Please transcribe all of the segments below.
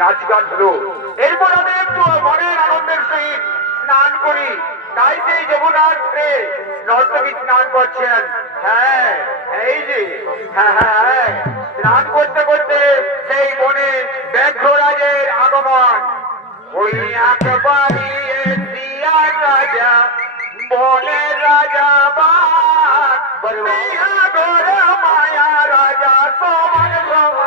নাচ গান হলো, এরপর আমি একটু মনের আনন্দের সহিত স্নান করি। তাই সেই যমুনার তীরে নর্তকী স্নান করছেন। হ্যাঁ, এই যে হ্যাঁ, স্নান করতে করতে সেই বনে ব্যাঘ্ররাজের আগমন। ওই একবারই দিয়া রাজা বনের রাজা মায়া রাজা সমান সমান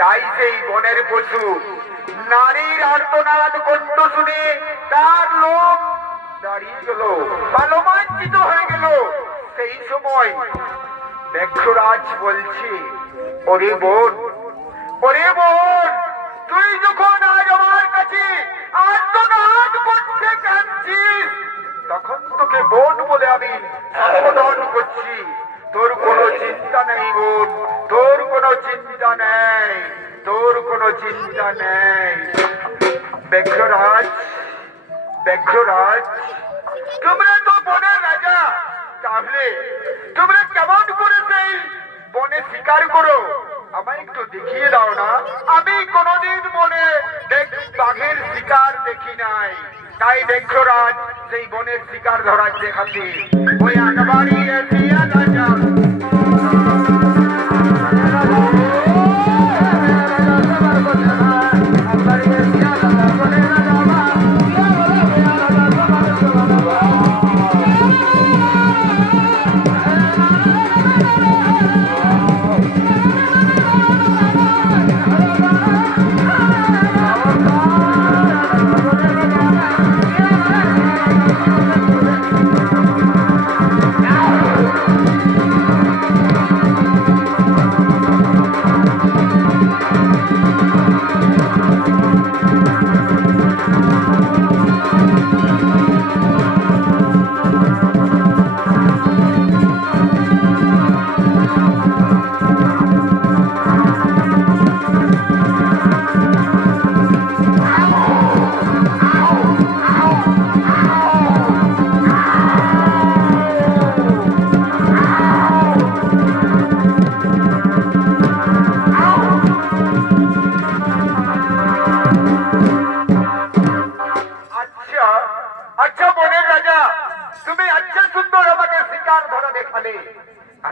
তাই সেই বনের পশু নারীর আর্তনাদ কণ্ঠ শুনে তার লোক দাঁড়িয়ে গেল বা রোমাঞ্চিত হয়ে গেল। সেই সময় মেঘরাজ বলছে, ওরে বোন, ওরে বোন, তুই যখন আজ আমার কাছে আর্তনাদ করতে কাঁদছিস, তখন তোকে বোন বলে আমি সম্বোধন করছি। তোর কোনো চিন্তা নেই বোন, তোর কোনো চিন্তা নেই, তোর কোনো চিন্তা নেই। মেঘরাজ, মেঘরাজ, তোমরা তো বনের রাজা, তাহলে তোমরা কেমন করে সেই বনে শিকার করো আমায় একটু দেখিয়ে দাও না। আমি কোনোদিন বনে বাঘের শিকার দেখি নাই, তাই মেঘরাজ সেই বনের শিকার ধরার দেখাচ্ছি। ওই একবারই এসিয়া রাজা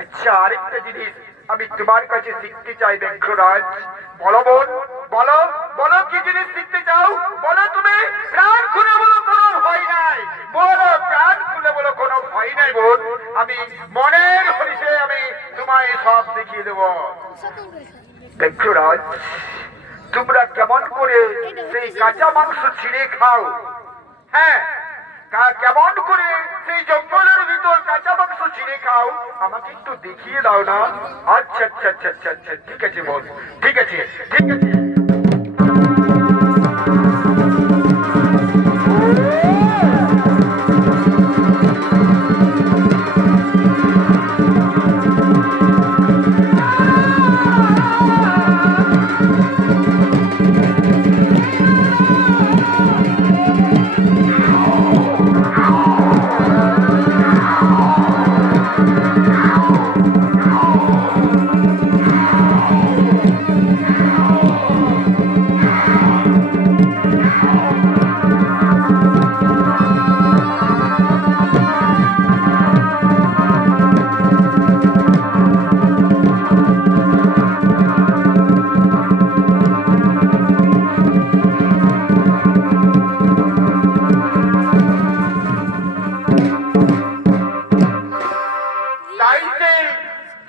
আচ্ছা, আরেকটা জিনিস আমি তোমার কাছে শিখতে চাই মেঘরাজ। বলো বোন, বলো, বলো কি জিনিস শিখতে চাও? বলো তুমি। প্রাণ খুলে বলো, কোনো ভয় নাই। বলো, প্রাণ খুলে বলো, কোনো ভয় নাই বোন। আমি মনের হরিষে আমি তোমায় সব দেখিয়ে দেবো। মেঘরাজ, তোমরা কেমন করে সেই কাঁচা মাংস ছিঁড়ে খাও? হ্যাঁ, কেমন করে সেই জঙ্গলের ভিতর কাঁচা মাংস ছিঁড়ে খাও আমাকে একটু দেখিয়ে দাও না। আচ্ছা আচ্ছা আচ্ছা আচ্ছা আচ্ছা, ঠিক আছে বোন, ঠিক আছে, ঠিক আছে।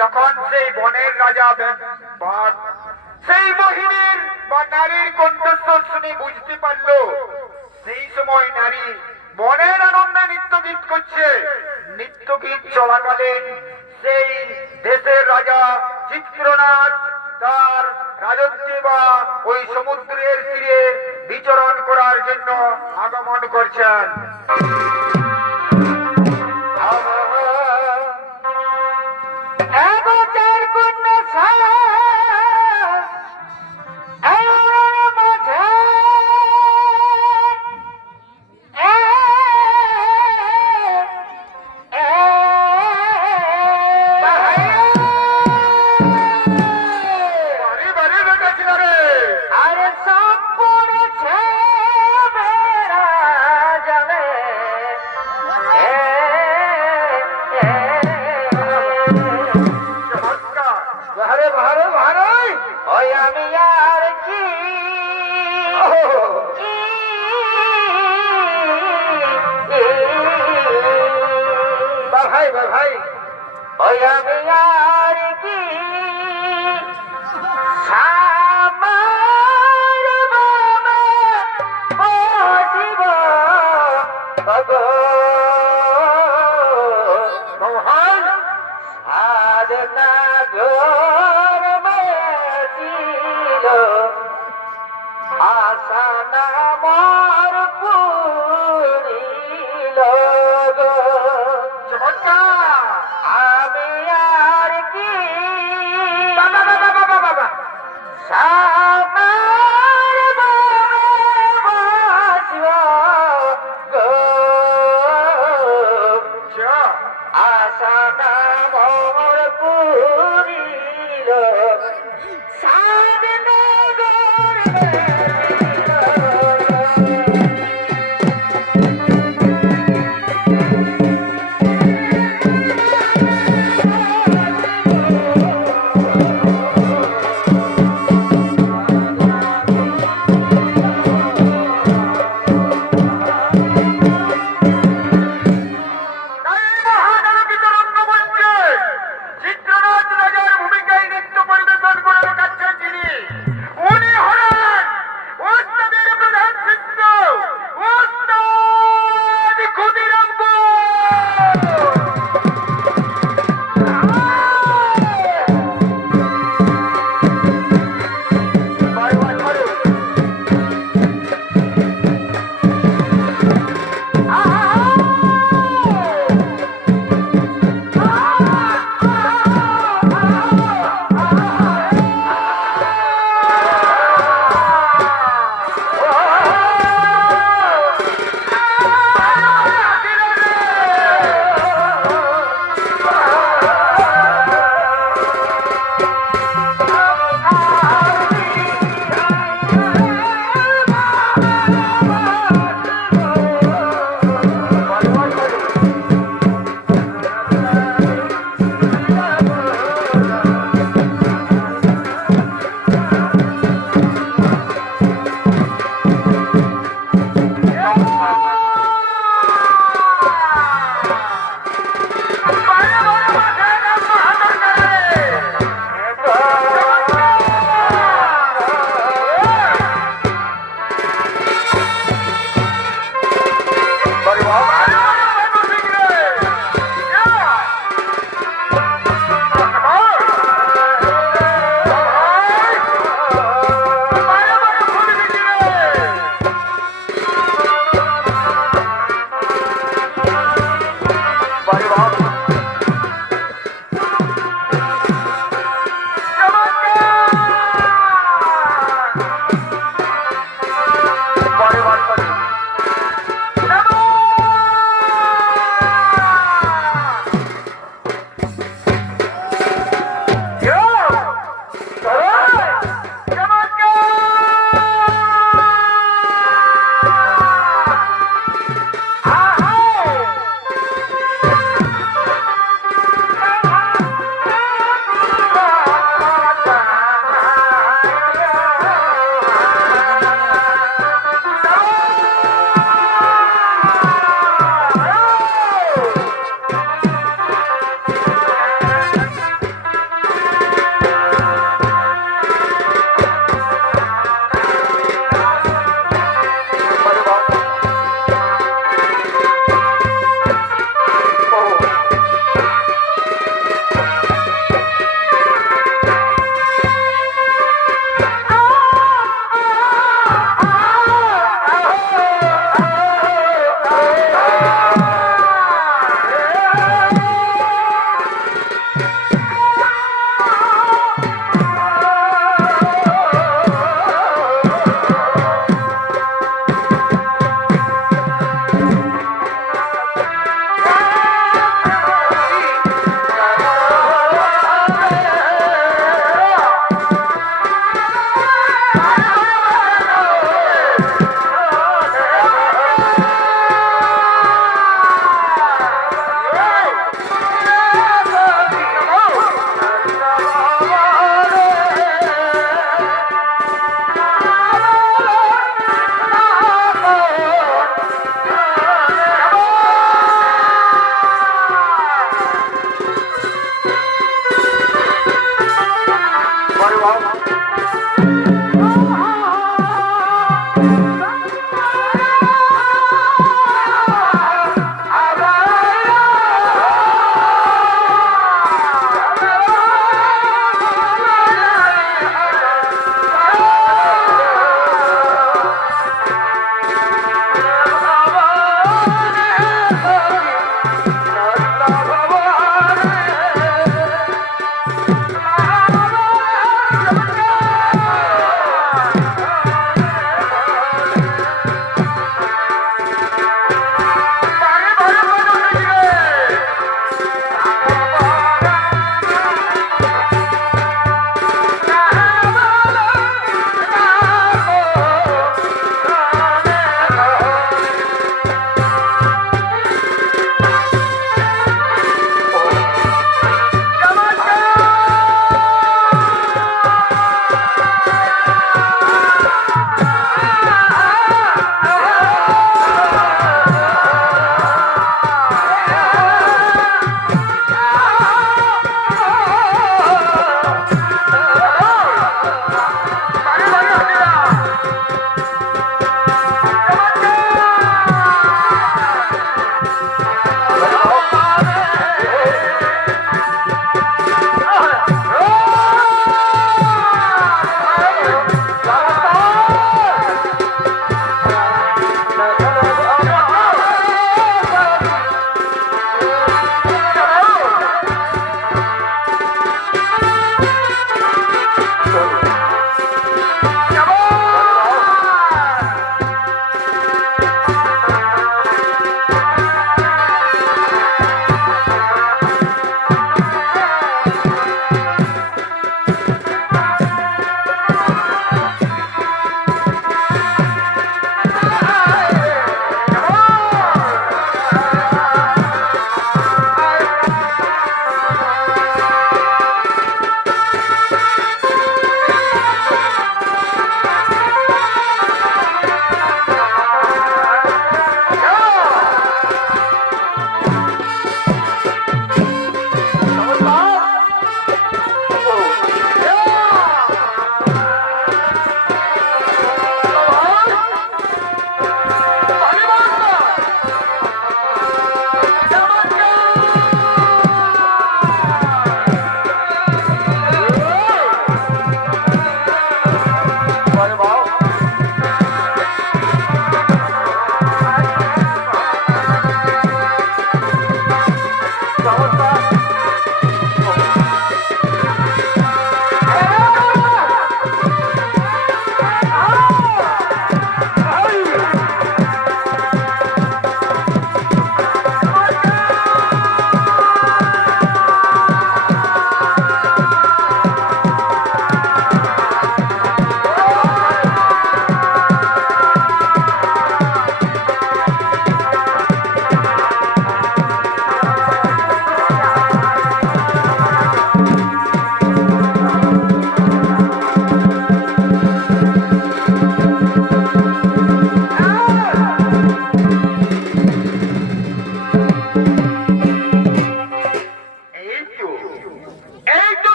যখন সেই বনের রাজা সেই মহিনীর বা নারীর কণ্ঠস্বর শুনে বুঝতে পারলো, সেই সময় নারী মনের আনন্দে নৃত্যগীত করছে। নৃত্যগীত চলাকালীন সেই দেশের রাজা চিত্রনাথ তার রাজত্বে বা ওই সমুদ্রের তীরে বিচরণ করার জন্য আগমন করছেন। আমি আর কি সাগর মেছিল আশা না মোর পুরিল গো। চমৎকার! আমি আর কি বাবা বাবা বাবা বাবা সামার বনে বাঁচব গো। আচ্ছা, আশা না মোর পুরিল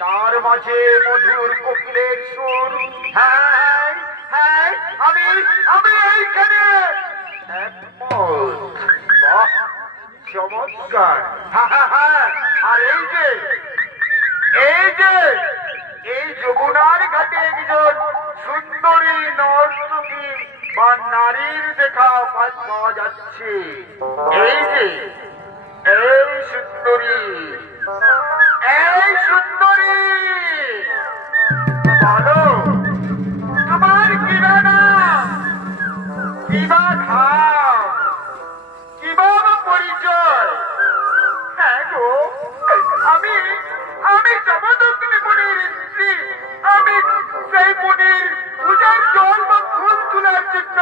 তার মাঝে মধুর কোকিলের সুর। হ্যাঁ হ্যাঁ, আমি আমি এইখানে একমত। বাহ, চমৎকার। হ্যাঁ হ্যাঁ হ্যাঁ, আর এই যে এই যমুনার ঘাটে একজন সুন্দরী নর্তকী বা নারীর দেখা পাওয়া যাচ্ছে। এই যে এই সুন্দরী, এই সুন্দরী, বলো তোমার কিবা নাম, কিবা ধাম, কিবা পরিচয়? হ্যাঁ গো, আমি আমি জমদগ্নি মুনির স্ত্রী। আমি সেই মুনির পূজার জল বা ফুল তোলার জন্য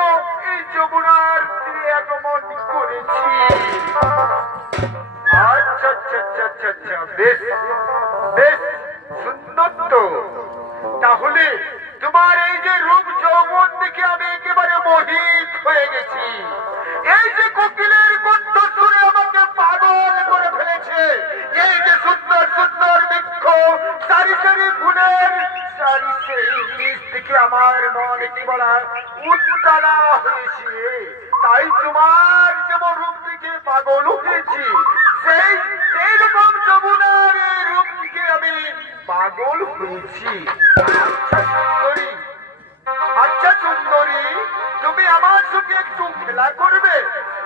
এই যমুনার তীরে আগমন করেছি। আচ্ছা আচ্ছা আচ্ছা আচ্ছা আচ্ছা, বেশ বেশ সুন্দর তো। তাহলে তোমার এই যে রূপ যৌবন দেখে আমি একেবারে মোহিত হয়ে গেছি। এই যে কোকিলের কণ্ঠ শুনে আমাকে পাগল করে ফেলেছে। এই যে সুন্দর সুন্দর বৃক্ষ, সারি সারি ফুলের সারি সেই জিনিস দেখে আমার মন একেবারে উত্তালা হয়েছে। তাই তোমার যেমন রূপ দেখে পাগল হয়েছি, সেই রকম যমুনার এই রূপ দেখে আমি পাগল হয়েছি। আচ্ছা সুন্দরী, আচ্ছা সুন্দরী, তুমি আমার সঙ্গে একটু খেলা করবে?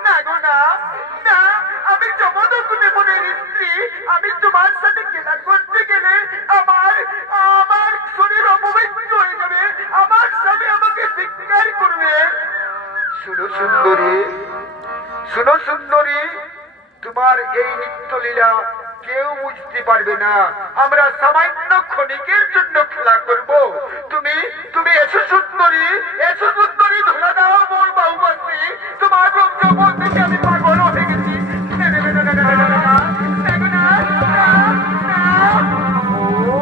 না গো না, না, আমি জমদগ্নি মুনির স্ত্রী। আমি তোমার সাথে খেলা করতে গেলে আমার আমার শরীর অপবিত্র হয়ে যাবে, আমার স্বামী আমাকে ধিক্কার করবে। শুনো সুন্দরী, শুনো সুন্দরী, তোমার এই নিত্যলীলা কেউ বুঝতে পারবে না। আমরা সামান্য ক্ষণিকের জন্য খেলা করব। তুমি তুমি এসো সুন্দরী, এসো সুন্দরী, ধরে দাও মোর বাহুবাসী। তোমার রূপ যৌবন দেখে আমি পাগল হয়ে গেছি। না, না, না, না, না, না, না, না, না, না, না, না, ও,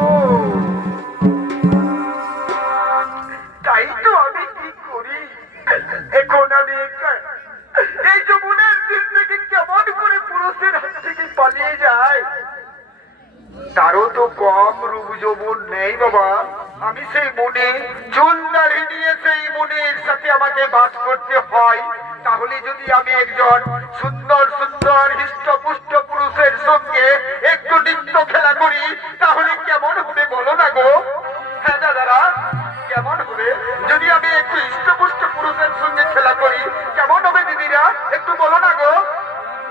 তাই তো আমি কি করি এখন? আমি এই যমুনার দিন থেকে কেমন করে পুরুষের হাত থেকে পালিয়ে যায়? তারও তো কম রূপ যৌবন নেই বাবা। আমি সেই মুনি, চুল দাড়ি নিয়ে সেই মুনির সাথে আমাকে বাস করতে হয়। তাহলে যদি আমি একজন সুন্দর সুন্দর হৃষ্টপুষ্ট পুরুষের সঙ্গে একটু নৃত্য খেলা করি, তাহলে কেমন হবে বলো না গো? হ্যাঁ দাদারা, কেমন হবে যদি আমি একটু হৃষ্টপুষ্ট পুরুষের সঙ্গে খেলা করি? কেমন হবে দিদিরা, একটু বলো না গো?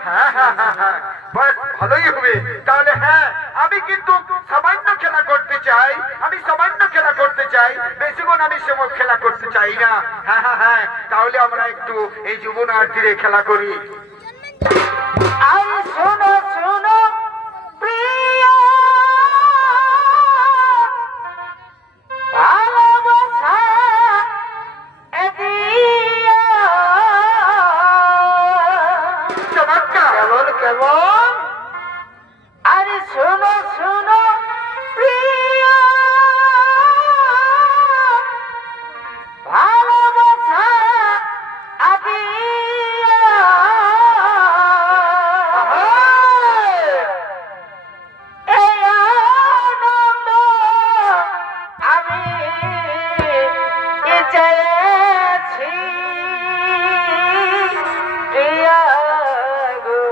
হ্যাঁ হ্যাঁ হ্যাঁ হ্যাঁ, বাস ভালোই হবে। তাহলে হ্যাঁ, আমি কিন্তু সামান্য খেলা করতে চাই। আমি সামান্য খেলা করতে চাই, বেশিক্ষণ আমি সেমন খেলা করতে চাই না। হ্যাঁ হ্যাঁ হ্যাঁ, তাহলে আমরা একটু এই যমুনার তীরে খেলা করি। আর শোনো শোনো প্রিয়, ভালোবাসা এদিয়া। চমৎকার। কেমন কেমন? আরে শোনো শোনো প্রিয়, ভালোবাসা আদিয়া। এই আনন্দ আমি চেয়েছি প্রিয়া গো।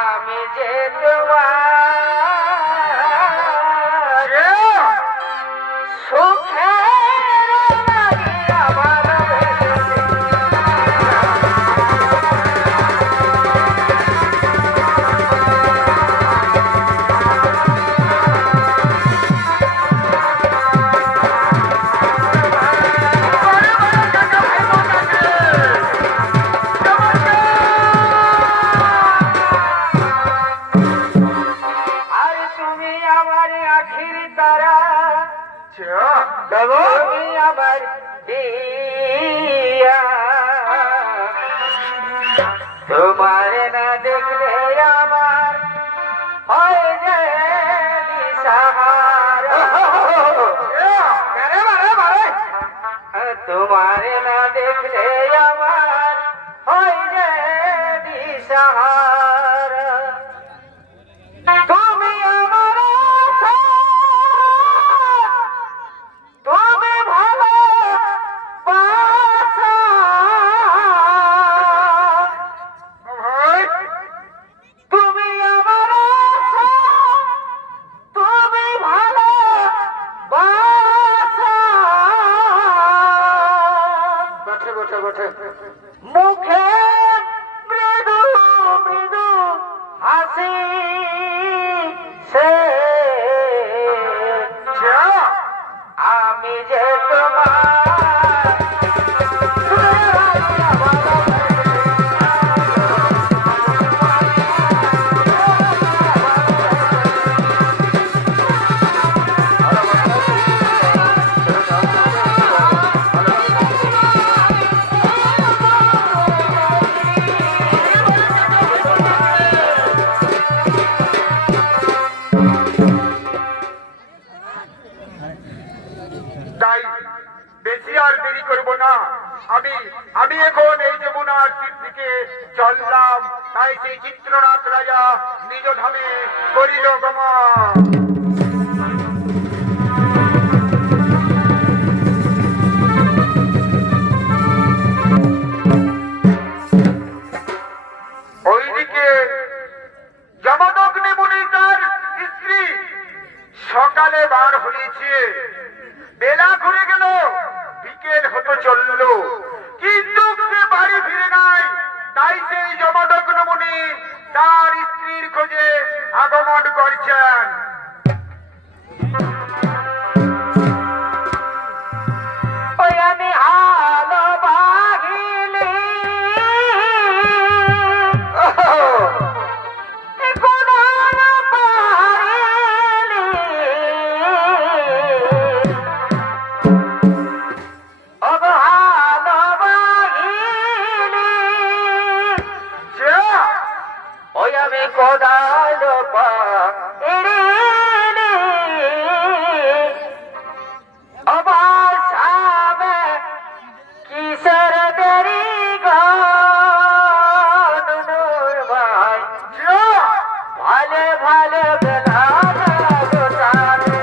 আমি যে তোমার সুখের লাগি আমার আর তুমি আমার আখির তারা, তুমি আমার দিয়া। তোমার না দেখলে আমার হয় যে দিশাহারা। তোমার না দেখলে আমার হয় যে দিশাহারা। তুমি আমি আমি এখন এই যমুনার তীর থেকে চললাম। তাই সেই চিত্রনাথ রাজা নিজ ধামে করিল গমন। ওইদিকে যমদগ্নি মুনি তার স্ত্রী সকালে বার হয়েছে, বেলা ঘুরে গেল, বিকেল হতে চলল, কিন্তু সে বাড়ি ফিরে নাই। তাই সেই যমদগ্নি মুনি তার স্ত্রীর খোঁজে আগমন করছেন। ওই আমি আলো বাহিলি কোদাল পাড়িলি আবার সামনে কিসের দেরি গনুর ভাই ভালে ভালে বেলা গোটালে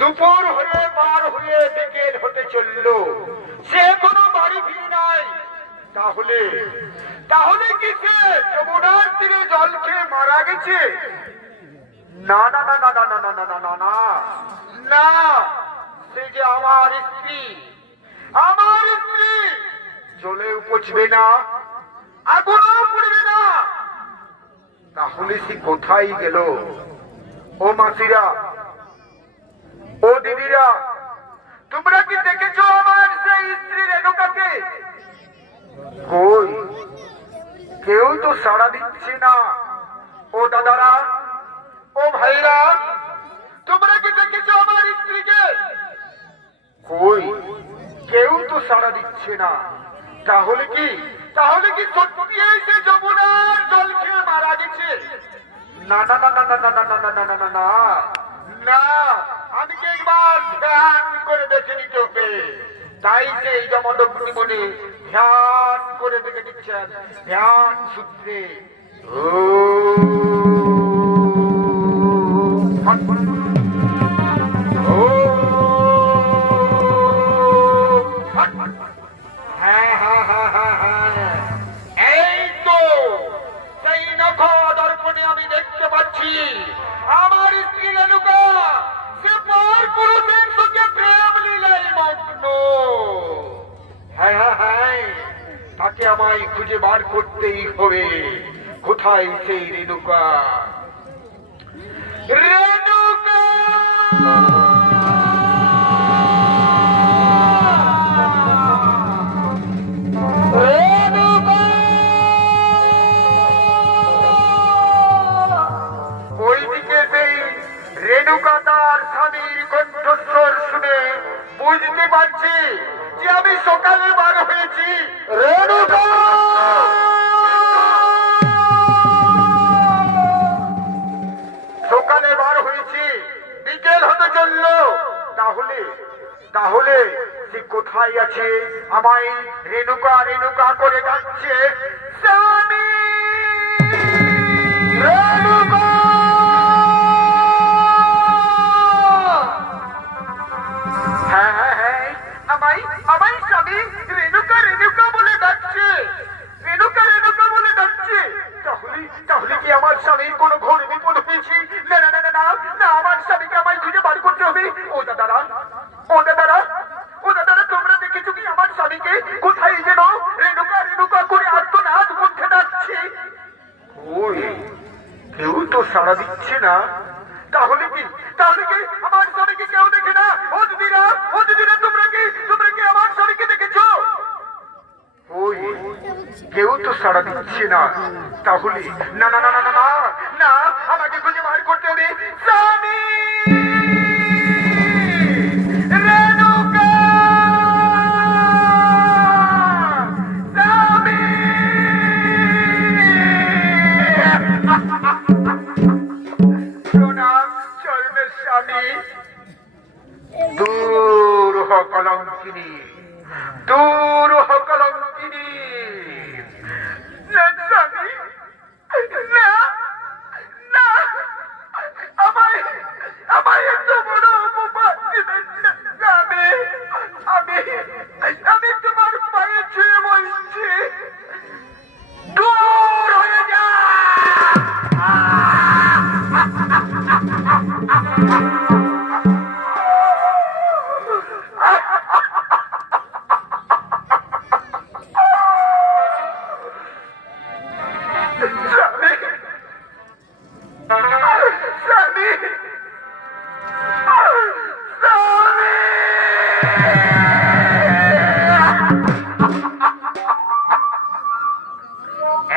দুপুর হয়ে পার হয়ে বিকেল হতে চলল, সে কোনো বাড়ি ফিরে নাই। তাহলে তাহলে কি সে যমুনার তীরে জল খেয়ে মারা গেছে? না না না না না না না না না না না, সে যে আমার স্ত্রী, আমার স্ত্রী। জলেও পচবে না, আগুনও পড়বে না। তাহলে সে কোথায় গেল? ও মাসিরা, ও দিদিরা, তোমরা কি দেখেছো আমার সেই স্ত্রী রেণুকাকে? কই, কেউ তো সাড়া দিচ্ছে না। ও দাদারা, ও ভাইরা, তোমরা কি দেখেছো আমার স্ত্রীকে? কই, কেউ তো সাড়া দিচ্ছে না। তাহলে কি তাহলে কি সত্যি এসে যমুনার জল খেয়ে মারা গেছে? না না না না না না না না না না না না না, আমি একবার ধ্যান করে দেখে নিতে হবে। তাই সেই জমদগ্নি মনে ধ্যান করে দেখে দিচ্ছেন ধ্যান সূত্রে। হ্যাঁ হ্যাঁ হ্যাঁ হ্যাঁ হ্যাঁ, এই তো সেই নখ দর্পণে আমি দেখতে পাচ্ছি আমার স্ত্রী রেণুকা সে পর পুরুষের সঙ্গে প্রেম লীলায় মগ্ন। হ্যাঁ হ্যাঁ হ্যাঁ, তাকে আমায় খুঁজে বার করতেই হবে। কোথায় সেই রেণুকা? রেণুকা ওইদিকে সেই রেণুকা তার স্বামীর কণ্ঠস্বর শুনে বুঝতে পারছি যে আমি সকালে বার হয়েছি। রেণুকা সকালে বার হয়েছি, বিকেল হতে চললো। তাহলে তাহলে সে কোথায় আছে? আমায় রেণুকা রেণুকা করে ডাকছে। স্বামী রেণুকা, হ্যাঁ হ্যাঁ হ্যাঁ, আমায় আমায় স্বামী রেণুকা রেণুকা বলে ডাকছে। রেণুকা রেণুকা বলে ডাকছে। তাহলে তাহলে কি আমার স্বামীর কোনো ঘোর বিপদ হয়েছে? না না না না না না, আমার স্বামীকে আমায় খুঁজে বার করতে হবে। ও দাদারা ও দাদারা ও দাদারা, তোমরা দেখেছো কি আমার স্বামীকে? কোথায় যেন রেণুকা রেণুকা করে আর্তনাদ কণ্ঠে ডাকছে। ওই কেউ তো সাড়া দিচ্ছে না। তাহলে কি আমার স্বামীকে কেউ দেখে না? ও দিদিরা তোমরা কি আমার স্বামীকে দেখেছো? ওই কেউ তো সাড়া দিচ্ছে না। তাহলে না না না না না না, আমাকে খুঁজে বার করতে হবে। স্বামী রেণুকা, স্বামী প্রণাম চরণের স্বামী। দূর হ কলঙ্কিনী, দূর হ কলঙ্কিনী। না স্বামী, না না, আমায় আমায় এত বড় অপমান দিবেন না স্বামী। আমি আমি তোমার পায়ে ছুঁয়ে বলছি, দূর হয়ে যা।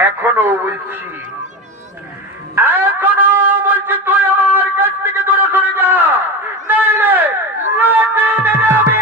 এখনো বলছি তুই আমার কাছ থেকে দূরে সরে যা, নাইলে লাঠি মেরে আমি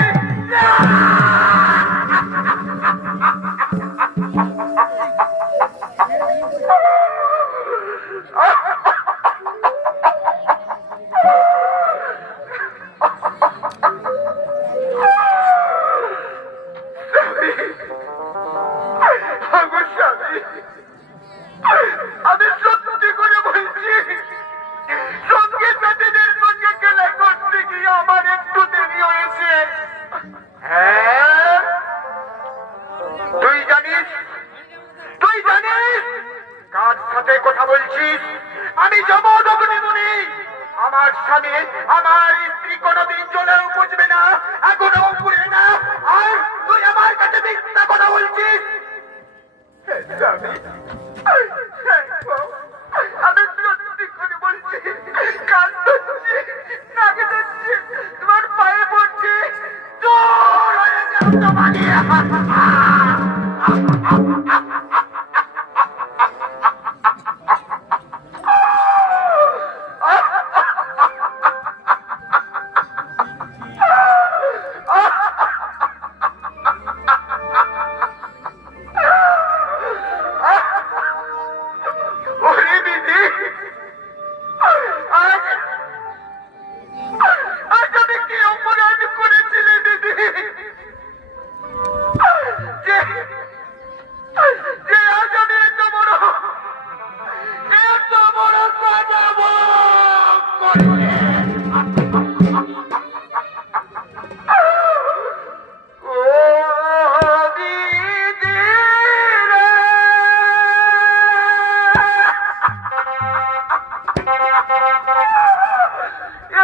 আমি সত্যি করে বলছি, সঙ্গে সাথীদের সঙ্গে খেলা করতে গিয়ে আমার একটু দেরি হয়েছে। হ্যাঁ, তুই জানিস কার সাথে কথা বলছিস? আমি জমদগ্নি মুনি। আমার স্বামী আমার স্ত্রী কোনোদিন জলেও বুঝবে না, এখনো পুড়ে না, আর তুই আমার কাছে মিথ্যা কথা বলছিস। স্বামী, আমি সত্যি করে বলছি, কাঁদছি, নাকে যাচ্ছি, তোমার পায়ে পড়ছি, দূর হয়ে যাও তোমাকে।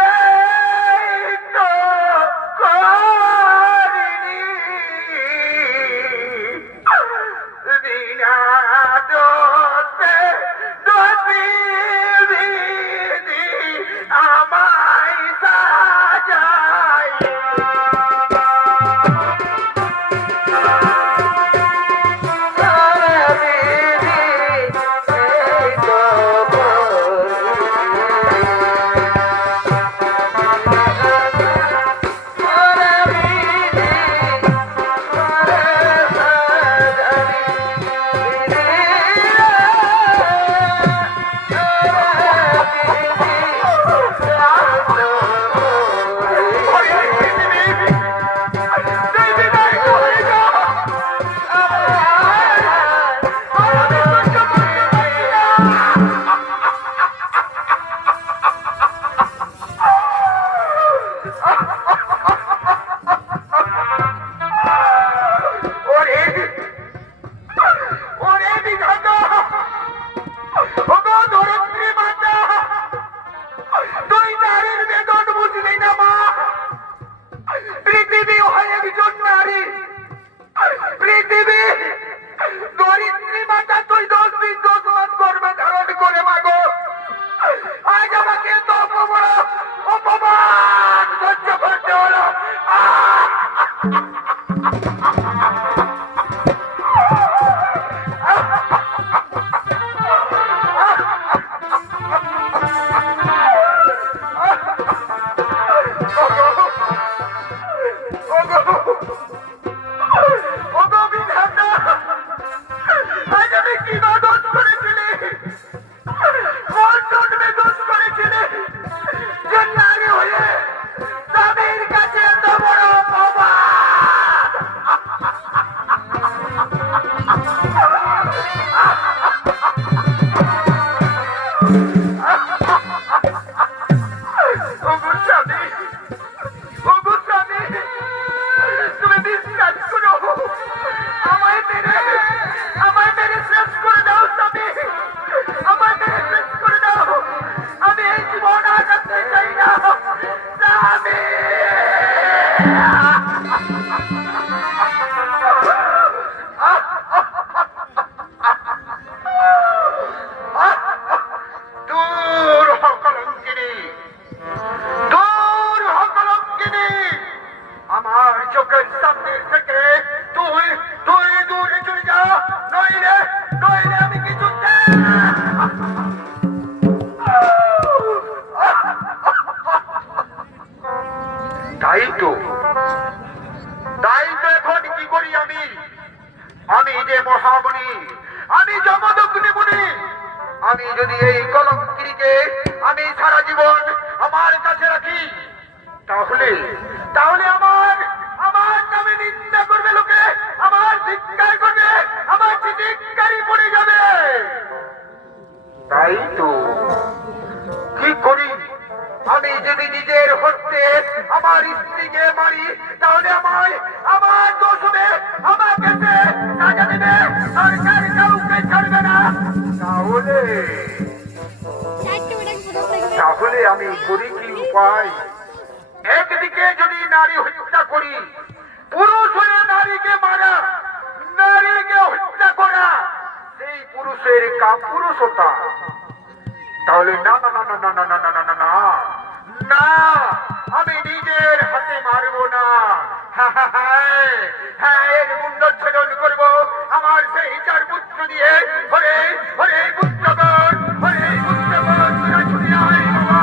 এই তো করিনি বিনা দোষে দোষী বিধি আমায় সাজায়। তাই তো এখন কি করি আমি? আমি যে মহামণি, আমি যমদগ্নি মুনি, আমি যদি এই কলঙ্কিনীকে আমি সারা জীবন আমার কাছে রাখি, তাহলে তাহলে আমার নামে নিন্দা করবে লোকে, আমার ধিক্কার করবে, আমার চিৎকারই পড়ে যাবে। তাই তো কি করি? আমি যদি নিজের হস্তে আমার স্ত্রীকে মারি, তাহলে আমার দোষ হবে, আমাকে সে সাজা দেবে, সরকার কাউকে ছাড়বে না। তাহলে আমি করি কি উপায়? একদিকে যদি নারী হত্যা করি, পুরুষ হয়ে নারীকে মারা, নারীকে হত্যা করা সেই পুরুষের কাপুরুষতা, তাহলে না না না না না না না না না না না, আমি নিজের হাতে মারবো না। হ্যাঁ, এর মুন্ডচ্ছেদন করবো আমার সেই চার পুত্র দিয়ে। হরে হরে পুত্রগণ, হরে পুত্রগণ, ছুটি আয় বাবা।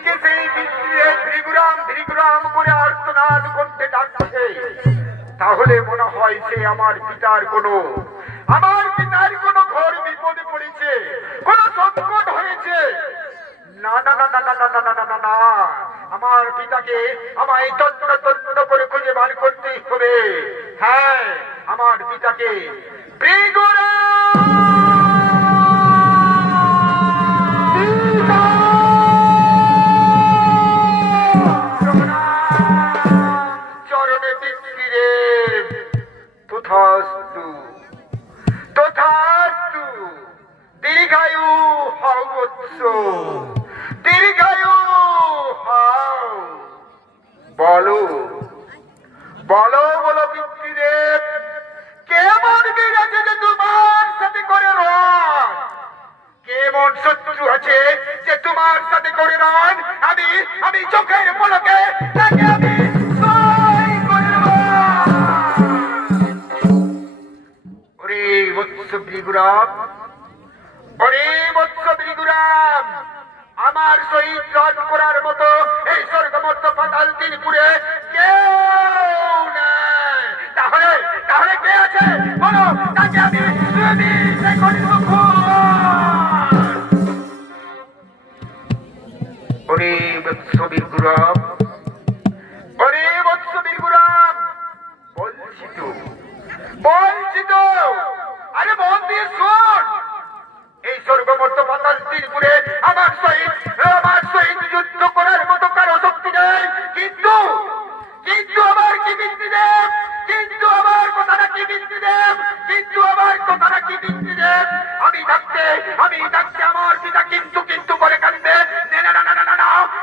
ওদিকে সেই পিতৃদেব ভৃগুরাম ভৃগুরাম করে আর্তনাদ করতে ডাকছে, তাহলে মনে হয় সে আমার পিতার কোনো ঘোর বিপদে পড়েছে, কোনো সংকট হয়েছে। না না না না না না না না না না না, আমার পিতাকে আমায় তন্ন তন্ন করে খুঁজে বার করতেই হবে। হ্যাঁ, আমার পিতাকে চরণে পিতৃদেব তথাস্তু তথাস্তু, দীর্ঘায়ু হও বৎস, দীর্ঘায়ু হও। বলো বলো বলো পিতৃদেব, কেমন বীর আছে যে তোমার সাথে করে রণ? কেমন শত্রু আছে যে তোমার সাথে করে রণ? আমি চোখের পলকে তাকে আমি জয় করে দেব। ওরে বৎস ভৃগুরাম, ওরে বৎস ভৃগুরাম, আমার সহিত রণ করার মতো এই স্বর্গমর্ত পাতাল তিনপুরে কেউ নাই। তাহলে তাহলে কে আছে বলো, তাকে আমি করে দেব। ওরে বৎস ভৃগুরাম, ওরে বৎস ভৃগুরাম, বলছি তো, আরে মন দিয়ে শোন। এই স্বর্গমর্ত পাতাল তিনপুরে আমার সহিত যুদ্ধ করার মতো কারো শক্তি নেই, কিন্তু কিন্তু আমার কি পিতৃদেব, কিন্তু আমার কথাটা কি পিতৃদেব, কিন্তু আমার কথাটা কি পিতৃদেব, আমি থাকতে আমার পিতা কিন্তু কিন্তু করে কাঁদবে। না না না না না না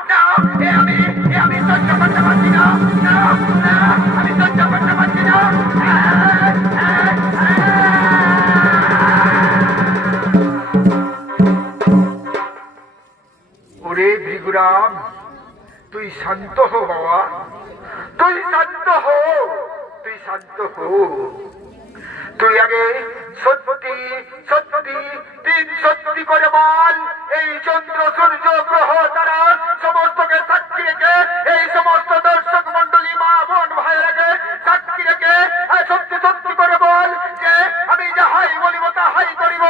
না, আমি সহ্য করতে পারছি না, না না, আমি সহ্য করতে পারছি না। ওরে ভৃগুরাম, তুই শান্ত হো বাবা, তুই শান্ত হো, তুই শান্ত হো। তুই আগে সত্যি সত্যি তিন সত্যি করে বল, এই চন্দ্র সূর্য গ্রহ তারা সমস্তকে সাক্ষী রেখে, এই সমস্ত দর্শক মন্ডলী মা বোন ভাইরাকে সাক্ষী রেখে সত্যি সত্যি করে বল যে আমি যাহাই বলিব তাহাই করিব,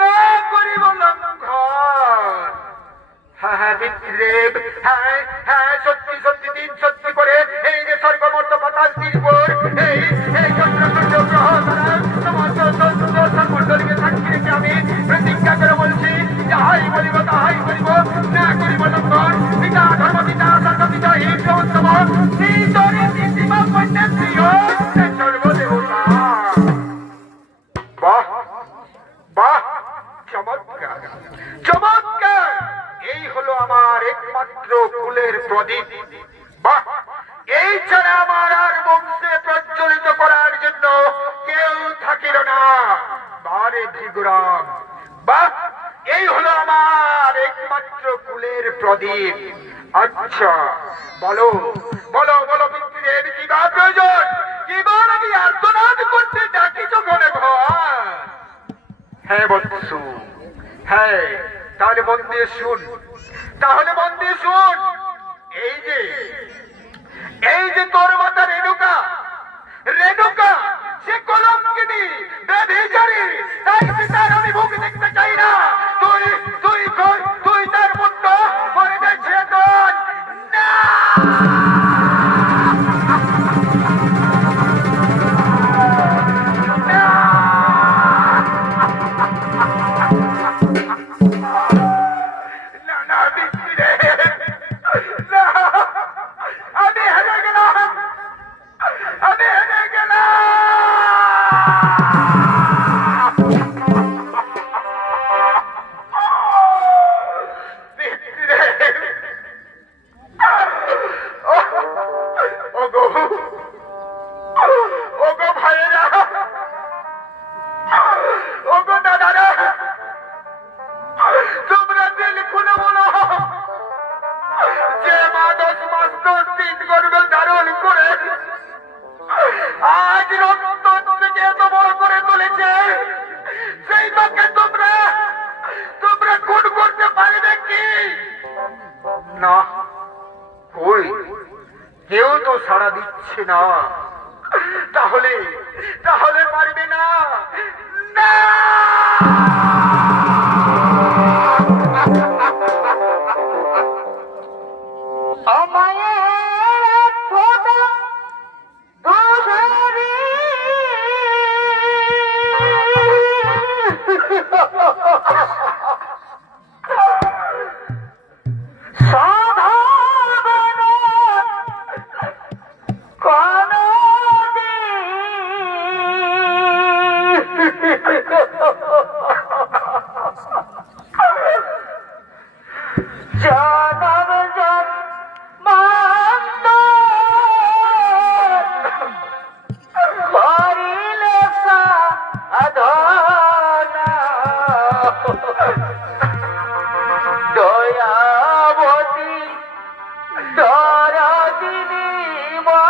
না করিব লঙ্ঘন। হ্যাঁ হ্যাঁ পিতৃদেব, হ্যাঁ হ্যাঁ, সত্যি সত্যি তিন সত্যি করে এই যে স্বর্গমর্ত পাতাল তিনপুর, এই চন্দ্র সূর্য গ্রহ তারা সমস্ত দর্শক মন্ডলীকে সাক্ষী রেখে আমি প্রতিজ্ঞা করে বলছি, যাহাই বলিব তাহাই করিব, না করিব লঙ্ঘন। পিতা ধর্ম পিতা সর্ব পিতা হিন্দম শ্রীতরে নীতিমা কন্যা প্রিয় সর্বদেবতা। বাহ বাহ, চমৎকার চমৎকার, এই হলো আমার একমাত্র কুলের প্রদীপ। বাহ, এই ছাড়া আমার আর বংশে প্রজ্বলিত করার জন্য কেউ থাকিল না। বারে ভৃগুরাম, বাহ, এই হলো আমার একমাত্র কুলের প্রদীপ। আচ্ছা বলো বলো বলো পিতৃদেব, কি বা প্রয়োজন, কি বা আমি আর্তনাদ করতে ডাকিছ কোনে ঘর? হ্যাঁ বৎসু, হ্যাঁ, তাহলে মন দিয়ে শুন, তাহলে মন দিয়ে শুন। এই যে তোর মাতা রেণুকা, রেণুকা সে কলঙ্কিনী ব্যভিচারী, তাই পিতার আমি মুখ দেখতে চাই না। তুই তুই তুই তার মুন্ড করে দে ছেদন। না না, কই কেউ তো সাড়া দিচ্ছে না। তাহলে তাহলে পারবে না। না! আমায়ের ছোট দুধেরি সাধারণ জনম জন্মান্তর করিলে সাধনা দয়াবতী দরদিনী মা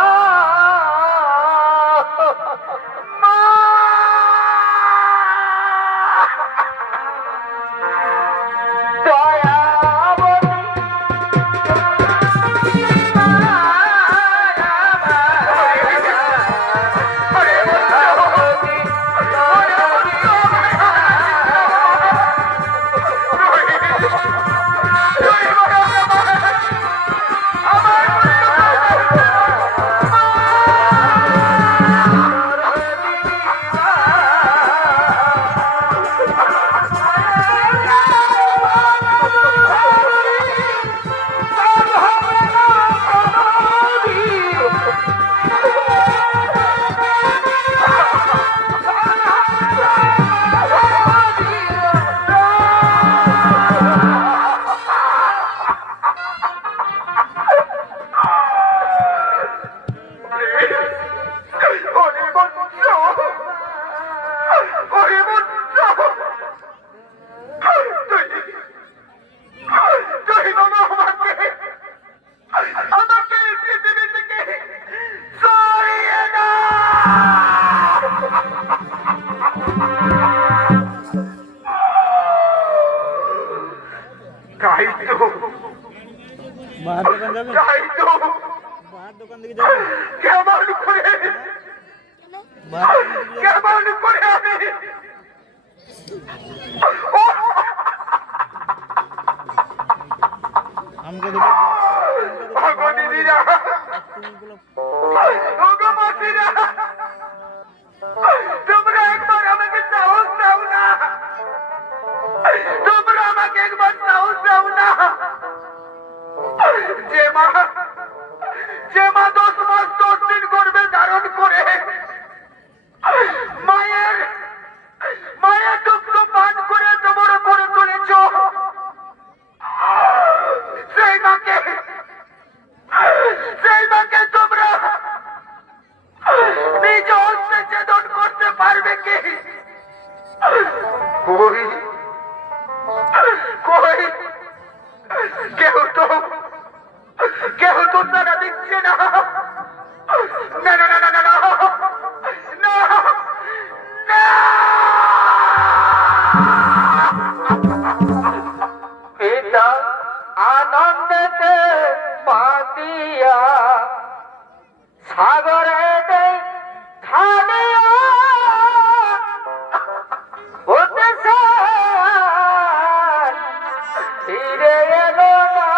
তাই তো বাহার দোকান যাবেন? তাই তো বাহার দোকান দিকে যাবেন? কেমন করে বাহার দোকান দিকে যাবেন? কেমন করে আমি আমাকে দুটো ওগো দিদিরা, তিনগুলো ওগো মাসিরা, তোমরা একবার আমাকে সাহস দাও না। তোমরা আমাকে একবার সাহস দাও না। যে মা 10 মাস 10 দিন গর্ভে ধারণ করে মায়ের দুগ্ধ পান করে তোমার করে তুলেছ, সেই মাকে তোমরা নিজ হস্তে ছেদন করতে পারবে কি? কই কই কেউ তো তারা দিচ্ছে না। না না না না না না না না। পিতা আনন্দেতে পাতিয়া সাগরে ঢালিয়া হতে ফিরে এলো না।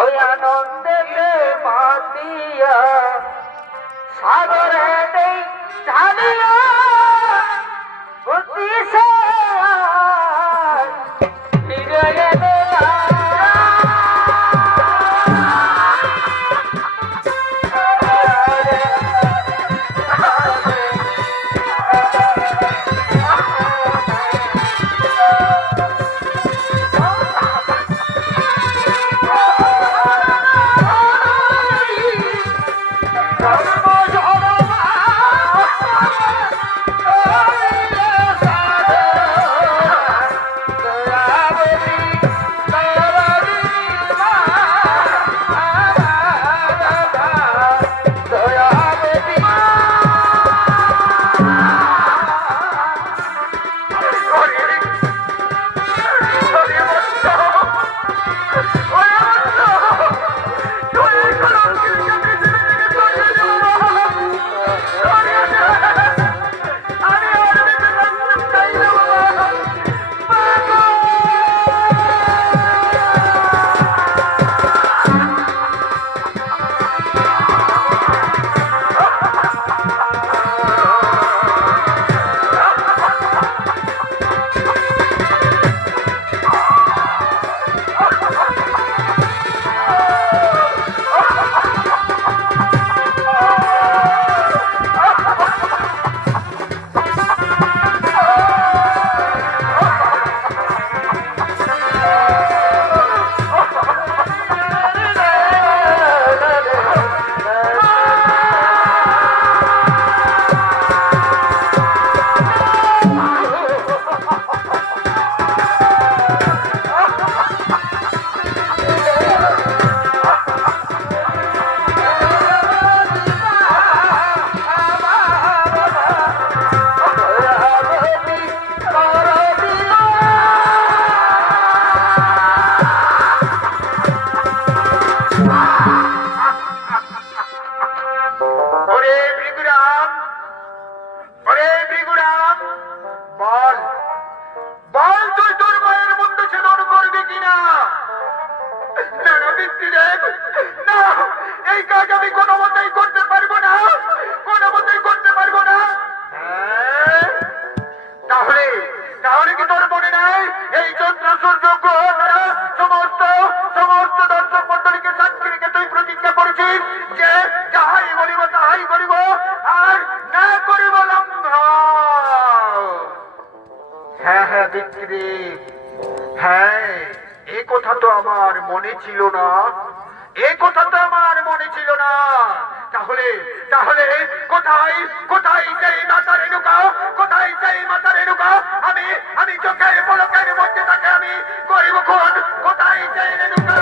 ওই আনন্দেতে পাতিয়া সাগরে ঢালিয়া হতে ফিরে এলো না। পিতৃদেব, না, এই কাজ আমি কোনো মতেই করতে পারবো না, কোনো মতেই করতে পারবো না। হ্যাঁ? তাহলে তাহলে কি তোর মনে নাই এই চন্দ্রসূর যজ্ঞ দ্বারা সমস্ত সমস্ত দর্শক মন্ডলীকে সাক্ষী রেখে তুই প্রতিজ্ঞা করেছিস যে যাহাই বলিব তাহাই করিব আর না করিব লঙ্ঘন। হ্যাঁ হ্যাঁ পিতৃদেব, হ্যাঁ, এ কথা তো আমার মনে ছিল না, এ কথা তো আমার মনে ছিল না। তাহলে তাহলে কোথায় কোথায় সেই মাতা রেণুকা, কোথায় সেই মাতা রেণুকা? আমি আমি চোখের পলকের মধ্যে তাকে আমি করিব খুন। কোথায় সেই রেণুকা?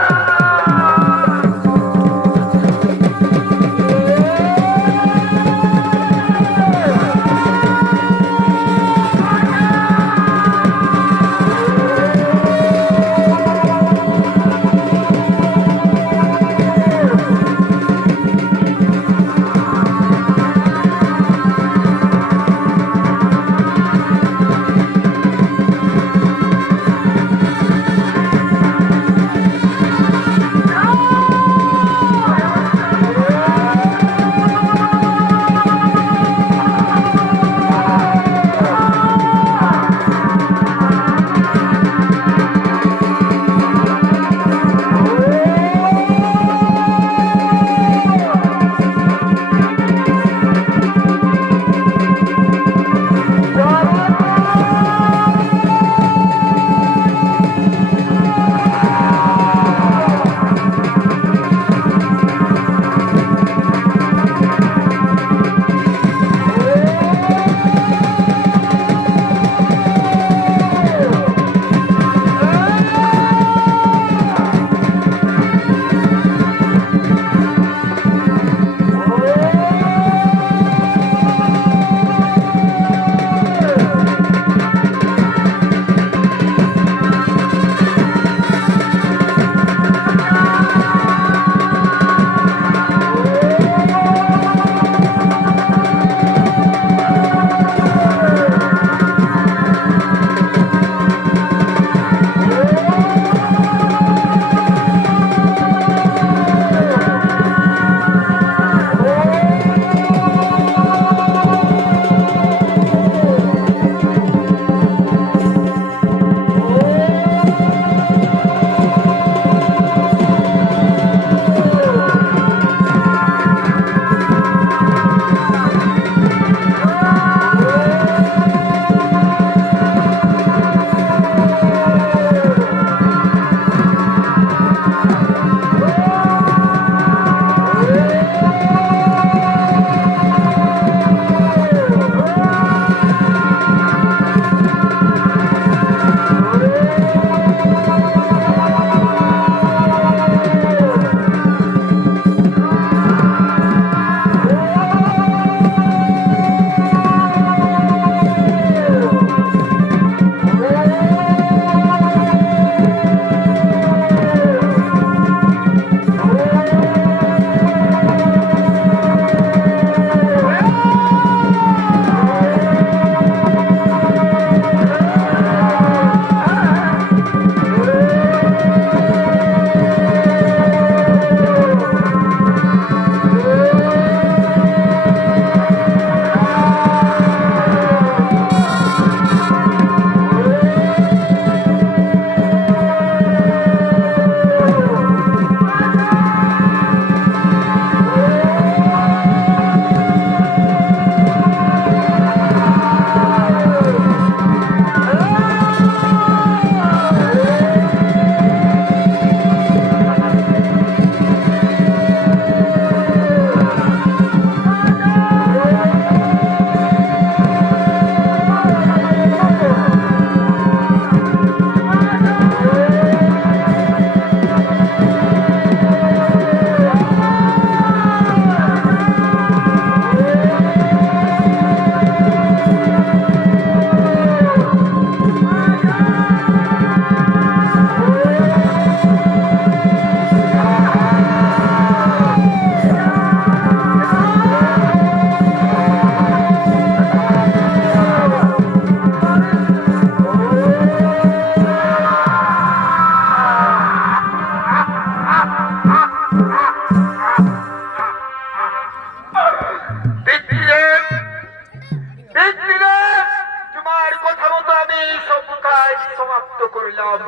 কাজ সমাপ্ত করিলাম,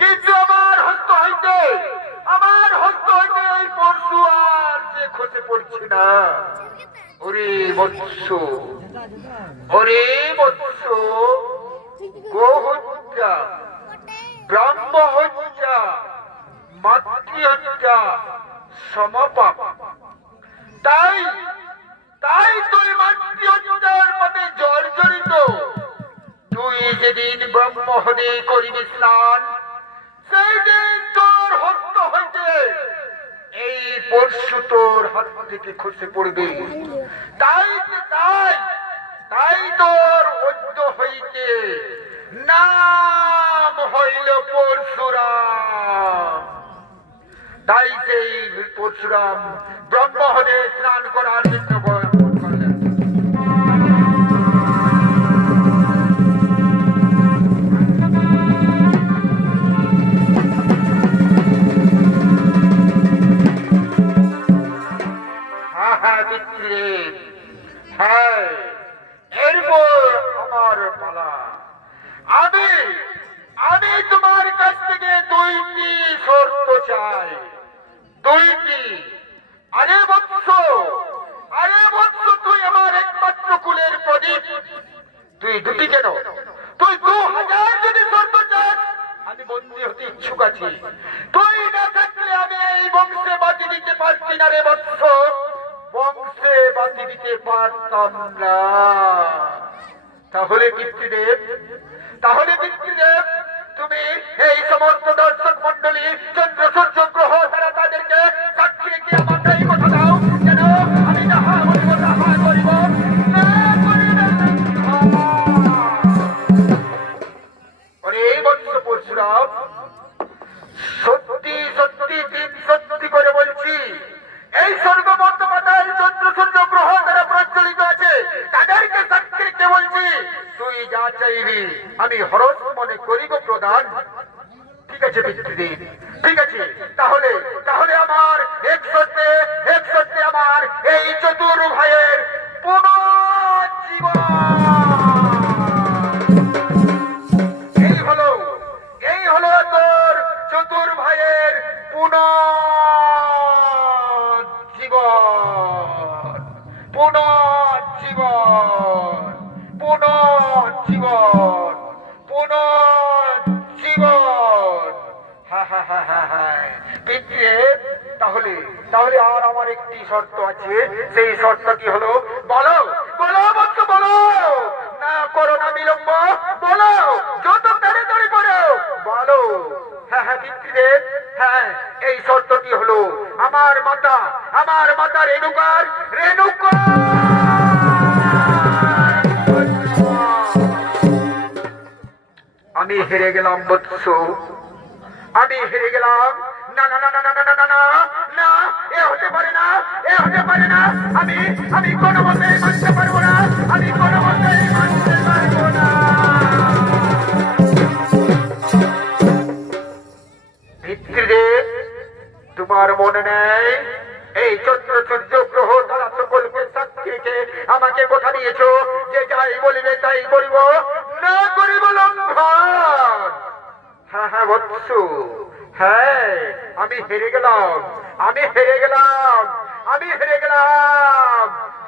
কিন্তু আমার হস্ত হইতে এই পরশু আর যে খসে পড়ছে না। ওরে বৎস, ওরে বৎস, গো হত্যা, ব্রাহ্ম হত্যা, মাতৃ হত্যা সমপাপ। তাই তুই মাতৃ হত্যার পাপে জর্জরিত। তুই যেদিন ব্রহ্ম হদে করিবি স্নান, সেই দিন তোর হস্ত হইতে এই পরশু তোর হাত থেকে খসে পড়বে। তাই তোর অদ্য হইতে নাম হইল পরশুরাম। তাই সেই পরশুরাম ব্রহ্ম হদে স্নান করার জন্য গমন করলেন। হ্যাঁ, এরপর আমার পালা। আমি তোমার কাছ থেকে 2টি শর্ত চাই, 2টি। আরে বৎস, তুই আমার একমাত্র কুলের প্রদীপ, তুই 2টি কেন? তুই 2000 যদি শর্ত চাস, আমি বন্দী হতে ইচ্ছুক আছি। তুই না থাকলে আমি এই বংশে বাজি দিতে পারছি না রে বৎস, বংশে বাজি দিতে পারতাম না। তাহলে পিতৃদেব, তুমি এই সমস্ত দর্শক মন্ডলী, চন্দ্র সূর্য গ্রহ তারা তাদেরকে সাক্ষী রেখে আমাকে এই কথা দাও, যেন আমি যাহা বলিব তাহা করিব। এই বৎস পরশুরাম, সত্যি 3 সত্যি করে বলছি, এই স্বর্গ মর্ত পাতাল চন্দ্র সূর্য গ্রহ তারা প্রজ্বলিত আছে, তাদেরকে সাক্ষী রেখে বলছি, তুই যা চাইবি আমি হরস মনে করিব প্রদান। ঠিক আছে পিতৃদেব, ঠিক আছে। তাহলে আমার এক সত্যে আমার এই চতুর ভাইয়ের পুনর্জীবন। এই হলো তোর চতুর ভাইয়ের পুনর্জীবন, পুনর্জীবন, পুনর্জীবন, পুনর্জীবন। পিতৃদেব, তাহলে আর আমার একটি শর্ত আছে। সেই শর্তটি হলো, বলো বৎস, বলো, না করো না বিলম্ব, বলো, যত তাড়াতাড়ি করো, বলো। হ্যাঁ পিতৃদেব, হ্যাঁ, এই শর্তটি হলো, আমার মাতা রেণুকার আমি হেরে গেলাম বৎস, আমি হেরে গেলাম। না না না না না না না না না, এ হতে পারে না, এ হতে পারে না। আমি কোনো মতেই মানতে পারবো না, আমি কোনো মতেই মানতে পারবো না। পিতৃদেব, তোমার মনে নেই এই চন্দ্র সূর্য গ্রহ তারা সকলকে সাক্ষী রেখে আমাকে কথা দিয়েছো যে যাই বলিবে তাই করিব, না করিব লঙ্ঘন। হ্যাঁ বৎস, হ্যাঁ, আমি হেরে গেলাম।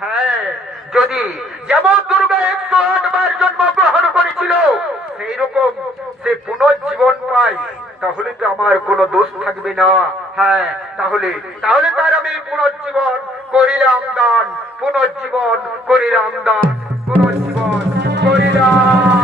হ্যাঁ, যদি যেমন দুর্গা 108 বার জন্মগ্রহণ করেছিল সেই রকম সে পুনর্জীবন পায়, তাহলে তো আমার কোনো দোষ থাকবে না। হ্যাঁ, তাহলে তার আমি পুনর্জীবন করিলাম দান, পুনর্জীবন করিলাম দান, পুনর্জীবন করিলাম।